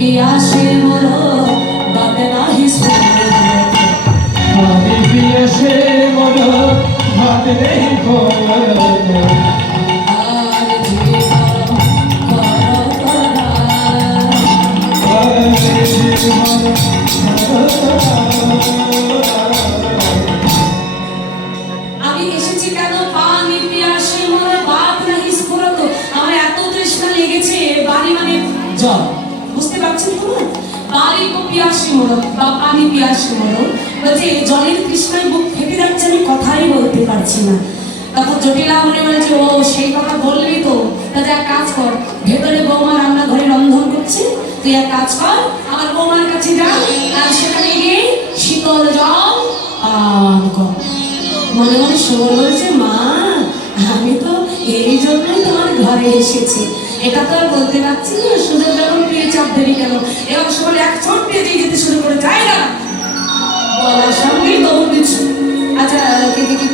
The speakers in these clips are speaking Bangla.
পিয়াসে মরো বাদে নাহি পানি পিয়াসে মরো বাদে নেই খবর। আর জীবন করো আমি এসেছি কেন? পানি পিয়াসে মরো বাদ নাহি স্ফুরত। আমার এত তৃষ্ণা লেগেছে, বাড়ি মানে জল, বুঝতে পারছেন তো? বাড়ি কো পিয়াসে মরো বা পানি পিয়াসে মরো, বলছে জলের তৃষ্ণায় বুক ফেটে যাচ্ছে, আমি কথাই বলতে পারছি না। তখন জটিলা মনে বলেছে, ও সেই কথা বলবি তো, তাহলে এক কাজ কর, ভেতরে বৌমা রান্নাঘরে রন্ধন করছে, তুই এক কাজ কর, আমার বৌমার কাছে যা, আর সেখানে গিয়ে শীতল জল পান কর। মনে মনে শোর বলছে, মা আমি তো এই জন্যই তোমার ঘরে এসেছি, এটা তো আর বলতে পারছি না, শুধু যখন পেয়ে চাপ দেরি কেন? এবার সবাই এক ছোট দিয়ে যেতে শুরু করে, যাই না বলার সঙ্গেই দৌড় দিচ্ছু। আচ্ছা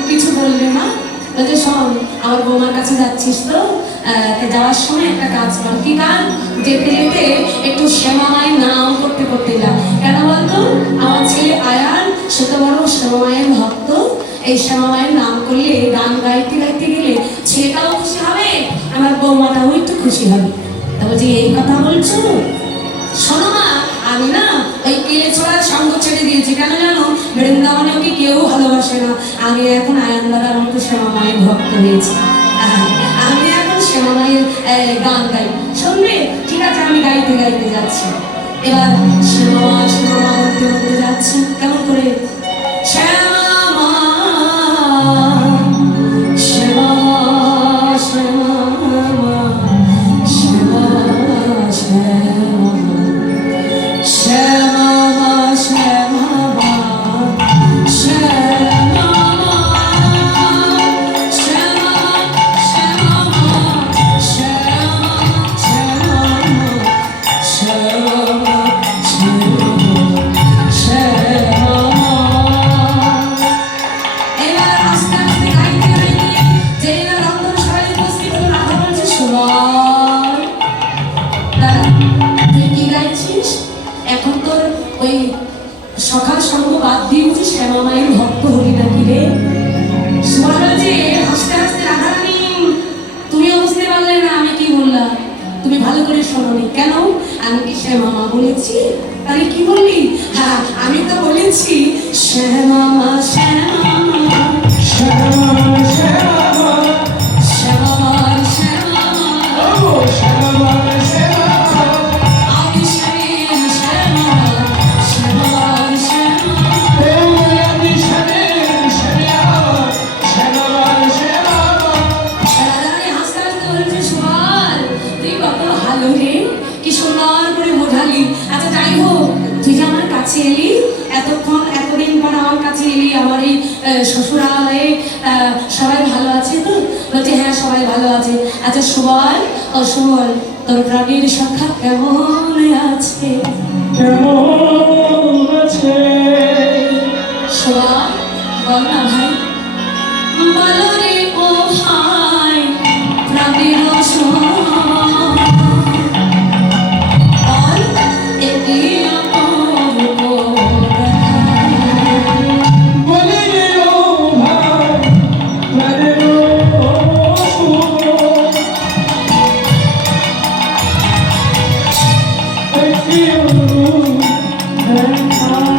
কিছু বললে মা? বলছে শোন, আমার বৌমার কাছে যাচ্ছিস তো, যাওয়ার সময় একটা কাজ কর। কি কাজ? যেতে যেতে একটু শ্যামা মায়ের নাম করতে করতে যা। কেন বলতো? আমার ছেলে আয়ান সে তো বড় শ্যামা মায়ের ভক্ত, এই শ্যামা মায়ের নাম করলে, গান গাইতে গাইতে গেলে ছেলেটাও খুশি হবে, আমার বৌমাটাও একটু খুশি হবে। তা বলছি এই কথা বলছো? শোনো মা, আমি না ওই কেলে ছোড়ার সঙ্গ ছেড়ে দিয়েছি। কেন জানো? বৃন্দাবনে ওকে কেউ ভালোবাসে না, আমি এখন আয়ান দাদার মতো শ্যামা মায়ের ভক্ত হয়েছি। আমি এখন শ্যামা মায়ের গান গাই, শুনবে? ঠিক আছে, আমি গাইতে গাইতে যাচ্ছি। এবার শ্যামা শ্যামা বলতে বলতে যাচ্ছে, কেমন করে? শ্যামা শ্যামা শ্যামা শ্যামা শ্যামা শ্যামা শ্যামা এখন তোর ওই সকাল সঙ্গ বাদ দিয়ে বুঝি শ্যামা মায়ের ভক্ত হলি নাকি রে? সুমন বলছে হাসতে হাসতে, রাধারানী তুমিও বুঝতে পারলে না আমি কি বললাম? তুমি ভালো করে শোনোনি। কেন? আমি কি শ্যামা মা বলেছি? তাহলে কি বললি? হ্যাঁ আমি তো বলেছি শ্যামা মা শ্যামা মা শ্যামা শ্যামা শ্যামা মা শ্যামা মা ও শ্যামা শ্যামা আমি শ্যামা শ্যামা শ্যামা শ্যামা আমি শ্যামা শ্যামা শ্যামা। রাধারানী হাসতে হাসতে বলছে, সুবল তুই কত ভালো রে, কি সুন্দর করে বোঝালি। আচ্ছা যাই হোক, তুই যে আমার কাছে এলি, এতক্ষণ এতদিন পর আমার কাছে এলি, আমার এই শ্বশুরালয়ে সবাই ভালো আছে তো? বলছে হ্যাঁ সবাই ভালো আছে। আচ্ছা সুবল, ও সুবল, তোর প্রাণীর সংখ্যা কেমন আছে? কেমন আছে? সুবল বল না ভাই, বলো রে ও ভাই, প্রাণীর বলে রে ও ভাই প্রাণের সুখ, একটি দেখা